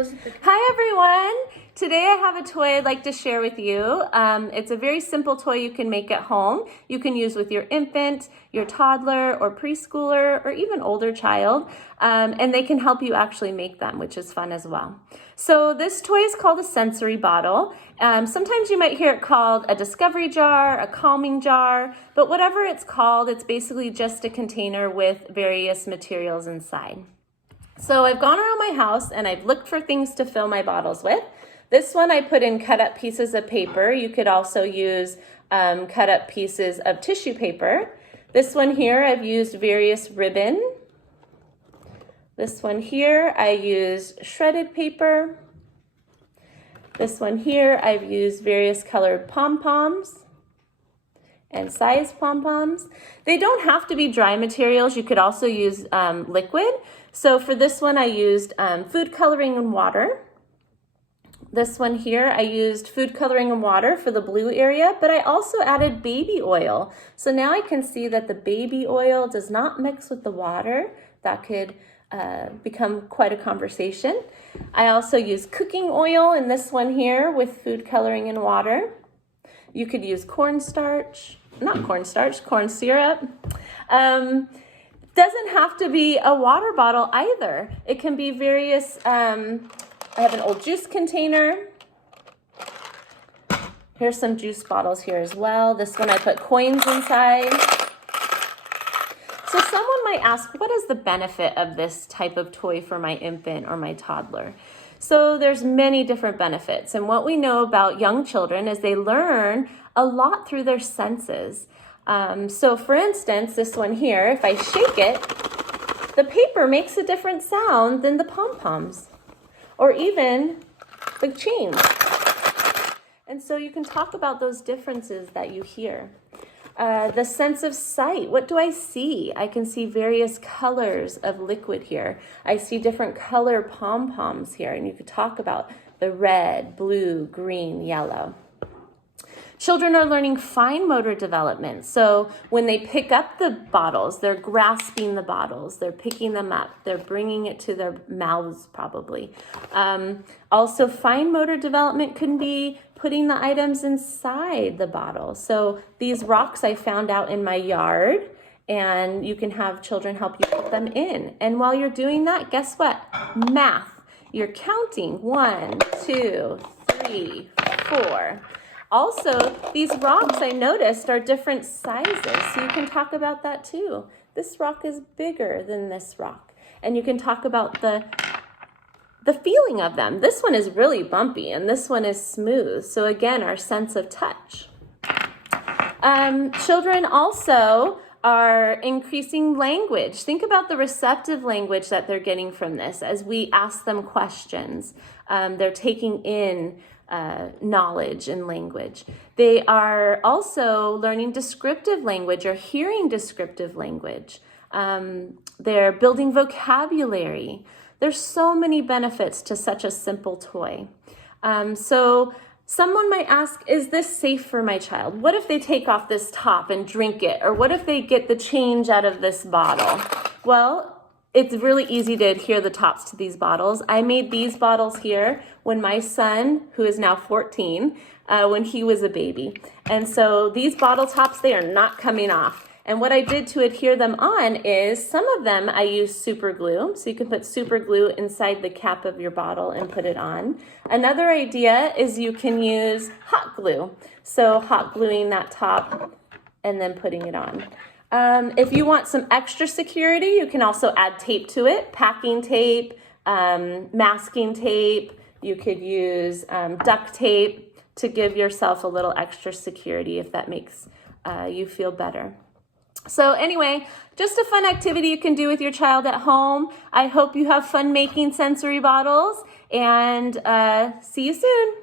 Hi everyone! Today I have a toy I'd like to share with you. It's a very simple toy you can make at home. You can use with your infant, your toddler, or preschooler, or even older child. And they can help you actually make them, which is fun as well. So this toy is called a sensory bottle. Sometimes you might hear it called a discovery jar, a calming jar, but whatever it's called, it's basically just a container with various materials inside. So I've gone around my house and I've looked for things to fill my bottles with. This one I put in cut up pieces of paper. You could also use cut up pieces of tissue paper. This one here I've used various ribbon. This one here I used shredded paper. This one here I've used various colored pom-poms and size pom-poms. They don't have to be dry materials. You could also use liquid. So for this one, I used food coloring and water. This one here, I used food coloring and water for the blue area, but I also added baby oil. So now I can see that the baby oil does not mix with the water. That could become quite a conversation. I also used cooking oil in this one here with food coloring and water. You could use cornstarch, not cornstarch, corn syrup. Doesn't have to be a water bottle either. It can be various, I have an old juice container. Here's some juice bottles here as well. This one I put coins inside. So someone might ask, what is the benefit of this type of toy for my infant or my toddler? So there's many different benefits. And what we know about young children is they learn a lot through their senses. So for instance, this one here, if I shake it, the paper makes a different sound than the pom-poms or even the chains. And so you can talk about those differences that you hear. The sense of sight, what do I see? I can see various colors of liquid here. I see different color pom-poms here, and you could talk about the red, blue, green, yellow. Children are learning fine motor development. So when they pick up the bottles, they're grasping the bottles, they're picking them up, they're bringing it to their mouths probably. Also, fine motor development can be putting the items inside the bottle. So these rocks I found out in my yard, and you can have children help you put them in. And while you're doing that, guess what? Math. You're counting 1, 2, 3, 4. Also, these rocks I noticed are different sizes, so you can talk about that too. This rock is bigger than this rock, and you can talk about the feeling of them. This one is really bumpy, and this one is smooth. So again, our sense of touch. Children also are increasing language. Think about the receptive language that they're getting from this as we ask them questions. They're taking in knowledge and language. They are also learning descriptive language or hearing descriptive language. They're building vocabulary. There's so many benefits to such a simple toy. So someone might ask, is this safe for my child? What if they take off this top and drink it? Or what if they get the change out of this bottle? Well, it's really easy to adhere the tops to these bottles. I made these bottles here when my son, who is now 14, when he was a baby. And so these bottle tops, they are not coming off. And what I did to adhere them on is some of them I used super glue. So you can put super glue inside the cap of your bottle and put it on. Another idea is you can use hot glue. So hot gluing that top and then putting it on. If you want some extra security, you can also add tape to it, packing tape, masking tape. You could use duct tape to give yourself a little extra security if that makes you feel better. So anyway, just a fun activity you can do with your child at home. I hope you have fun making sensory bottles, and see you soon.